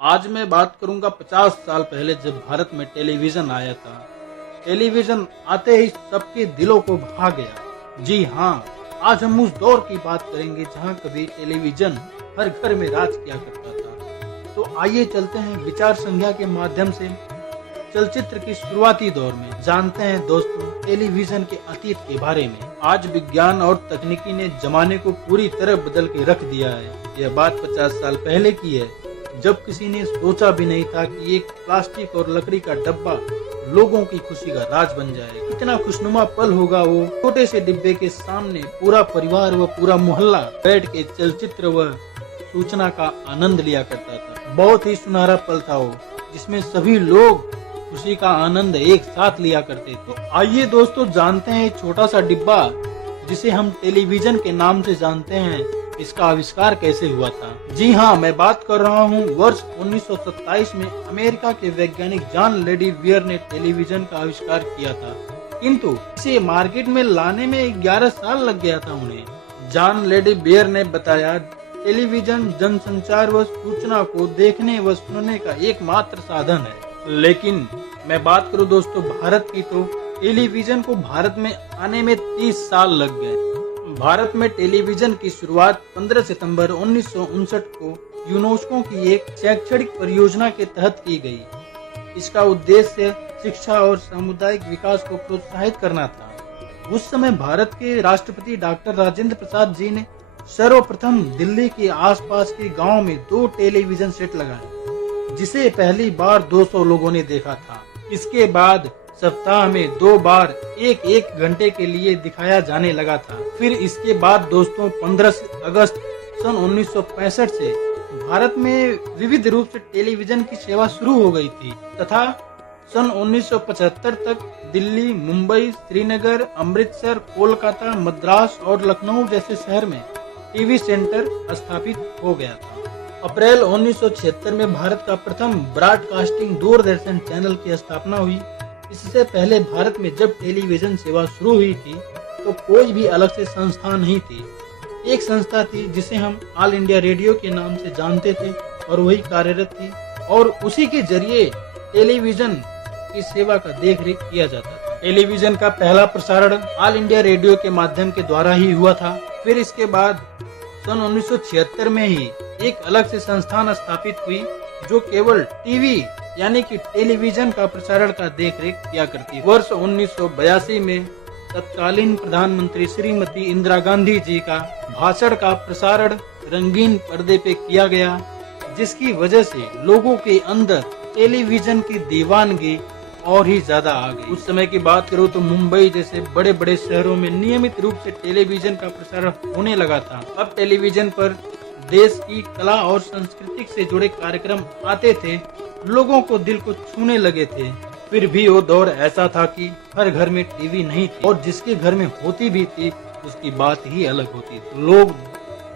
आज मैं बात करूंगा 50 साल पहले जब भारत में टेलीविजन आया था। टेलीविजन आते ही सबके दिलों को भा गया। जी हाँ, आज हम उस दौर की बात करेंगे जहां कभी टेलीविजन हर घर में राज किया करता था। तो आइए चलते हैं विचार संज्ञा के माध्यम से चलचित्र की शुरुआती दौर में। जानते हैं दोस्तों टेलीविजन के अतीत के बारे में। आज विज्ञान और तकनीकी ने जमाने को पूरी तरह बदल के रख दिया है। यह बात 50 साल पहले की है, जब किसी ने सोचा भी नहीं था कि एक प्लास्टिक और लकड़ी का डब्बा लोगों की खुशी का राज बन जाए। कितना खुशनुमा पल होगा वो। छोटे से डिब्बे के सामने पूरा परिवार व पूरा मोहल्ला बैठ के चलचित्र व सूचना का आनंद लिया करता था। बहुत ही सुनहरा पल था वो, जिसमें सभी लोग खुशी का आनंद एक साथ लिया करते थे। तो आइए दोस्तों जानते हैं छोटा सा डिब्बा जिसे हम टेलीविजन के नाम से जानते हैं, इसका आविष्कार कैसे हुआ था। जी हाँ, मैं बात कर रहा हूँ वर्ष 1927 में अमेरिका के वैज्ञानिक जॉन लेडी बियर ने टेलीविजन का आविष्कार किया था, किंतु इसे मार्केट में लाने में 11 साल लग गया था उन्हें। जॉन लेडी बियर ने बताया, टेलीविजन जनसंचार व सूचना को देखने व सुनने का एकमात्र साधन है। लेकिन मैं बात करूँ दोस्तों भारत की, तो टेलीविजन को भारत में आने में 30 साल लग गए। भारत में टेलीविजन की शुरुआत 15 सितंबर 1959 को यूनेस्को की एक शैक्षणिक परियोजना के तहत की गई। इसका उद्देश्य शिक्षा और सामुदायिक विकास को प्रोत्साहित करना था। उस समय भारत के राष्ट्रपति डॉक्टर राजेंद्र प्रसाद जी ने सर्वप्रथम दिल्ली के आसपास के गांव में 2 टेलीविजन सेट लगाए, जिसे पहली बार 200 लोगों ने देखा था। इसके बाद सप्ताह में 2 बार 1-1 घंटे के लिए दिखाया जाने लगा था। फिर इसके बाद दोस्तों 15 अगस्त सन 1965 से भारत में विविध रूप से टेलीविजन की सेवा शुरू हो गई थी तथा सन 1975 तक दिल्ली, मुंबई, श्रीनगर, अमृतसर, कोलकाता, मद्रास और लखनऊ जैसे शहर में टीवी सेंटर स्थापित हो गया था। अप्रैल 1976 में भारत का प्रथम ब्रॉडकास्टिंग दूरदर्शन चैनल की स्थापना हुई। इससे पहले भारत में जब टेलीविजन सेवा शुरू हुई थी तो कोई भी अलग से संस्था नहीं थी। एक संस्था थी जिसे हम ऑल इंडिया रेडियो के नाम से जानते थे और वही कार्यरत थी, और उसी के जरिए टेलीविजन की सेवा का देखरेख किया जाता था। टेलीविजन का पहला प्रसारण ऑल इंडिया रेडियो के माध्यम के द्वारा ही हुआ था। फिर इसके बाद सन 1976 में ही एक अलग से संस्थान स्थापित हुई जो केवल टीवी यानी कि टेलीविजन का प्रसारण का देखरेख किया करती है। वर्ष 1982 में तत्कालीन प्रधानमंत्री श्रीमती इंदिरा गांधी जी का भाषण का प्रसारण रंगीन पर्दे पे किया गया, जिसकी वजह से लोगों के अंदर टेलीविजन की दीवानगी और ही ज्यादा आ गई। उस समय की बात करूँ तो मुंबई जैसे बड़े बड़े शहरों में नियमित रूप से टेलीविजन का प्रसारण होने लगा था। अब टेलीविजन पर देश की कला और संस्कृति से जुड़े कार्यक्रम आते थे, लोगों को दिल को छूने लगे थे। फिर भी वो दौर ऐसा था कि हर घर में टीवी नहीं थी, और जिसके घर में होती भी थी उसकी बात ही अलग होती थी। लोग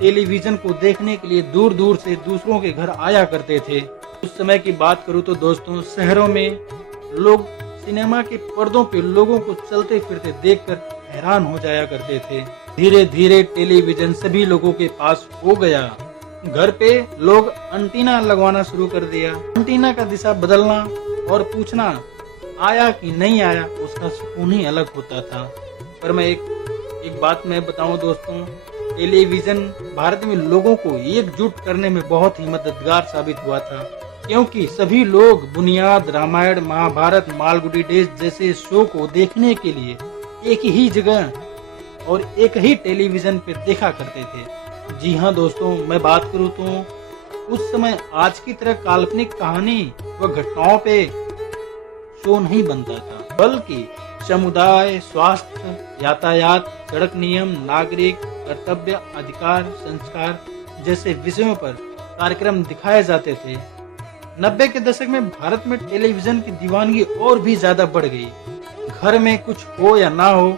टेलीविजन को देखने के लिए दूर दूर से दूसरों के घर आया करते थे। उस समय की बात करूँ तो दोस्तों शहरों में लोग सिनेमा के पर्दों पे लोगों को चलते फिरते देखकर हैरान हो जाया करते थे। धीरे धीरे टेलीविजन सभी लोगों के पास हो गया। घर पे लोग एंटीना लगवाना शुरू कर दिया। एंटीना का दिशा बदलना और पूछना आया कि नहीं आया, उसका सुकून ही अलग होता था। पर मैं एक बात मैं बताऊं दोस्तों, टेलीविजन भारत में लोगों को एकजुट करने में बहुत ही मददगार साबित हुआ था, क्योंकि सभी लोग बुनियाद, रामायण, महाभारत, मालगुडी डेज जैसे शो को देखने के लिए एक ही जगह और एक ही टेलीविजन पे देखा करते थे। जी हाँ दोस्तों, मैं बात करूँ तो उस समय आज की तरह काल्पनिक कहानी व घटनाओं पे शो नहीं बनता था, बल्कि समुदाय, स्वास्थ्य, यातायात, सड़क नियम, नागरिक कर्तव्य, अधिकार, संस्कार जैसे विषयों पर कार्यक्रम दिखाए जाते थे। 90 के दशक में भारत में टेलीविजन की दीवानगी और भी ज्यादा बढ़ गई। घर में कुछ हो या ना हो,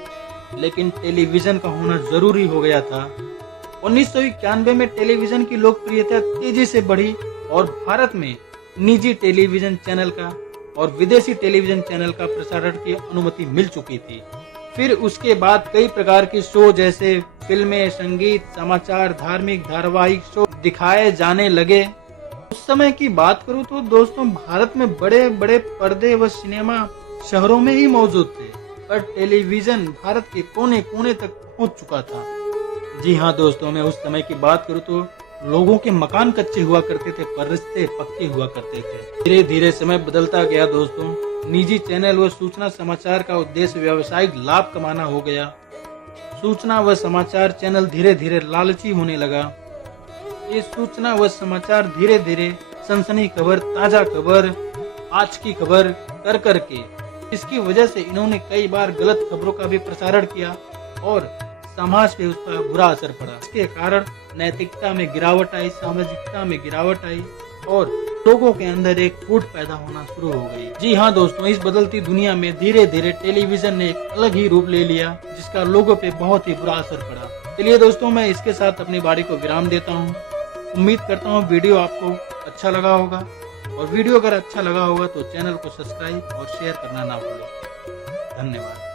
लेकिन टेलीविजन का होना जरूरी हो गया था। 1991 में टेलीविजन की लोकप्रियता तेजी से बढ़ी और भारत में निजी टेलीविजन चैनल का और विदेशी टेलीविजन चैनल का प्रसारण की अनुमति मिल चुकी थी। फिर उसके बाद कई प्रकार के शो जैसे फिल्में, संगीत, समाचार, धार्मिक धारावाहिक शो दिखाए जाने लगे। उस समय की बात करूं तो दोस्तों भारत में बड़े बड़े पर्दे व सिनेमा शहरों में ही मौजूद थे, पर टेलीविजन भारत के कोने कोने तक पहुंच चुका था। जी हाँ दोस्तों, मैं उस समय की बात करूं तो लोगों के मकान कच्चे हुआ करते थे पर रिश्ते पक्के हुआ करते थे। धीरे धीरे समय बदलता गया दोस्तों। निजी चैनल व सूचना समाचार का उद्देश्य व्यावसायिक लाभ कमाना हो गया। सूचना व समाचार चैनल धीरे धीरे लालची होने लगा। ये सूचना व समाचार धीरे धीरे सनसनी खबर, ताजा खबर, आज की खबर कर करके इसकी वजह से इन्होंने कई बार गलत खबरों का भी प्रसारण किया और समाज पे उसका बुरा असर पड़ा। इसके कारण नैतिकता में गिरावट आई, सामाजिकता में गिरावट आई और लोगों के अंदर एक फूट पैदा होना शुरू हो गई। जी हाँ दोस्तों, इस बदलती दुनिया में धीरे धीरे टेलीविजन ने एक अलग ही रूप ले लिया, जिसका लोगों पे बहुत ही बुरा असर पड़ा। चलिए दोस्तों, मैं इसके साथ अपनी बारी को विराम देता हूँ। उम्मीद करता हूँ वीडियो आपको अच्छा लगा होगा, और वीडियो अगर अच्छा लगा होगा तो चैनल को सब्सक्राइब और शेयर करना ना भूलें। धन्यवाद।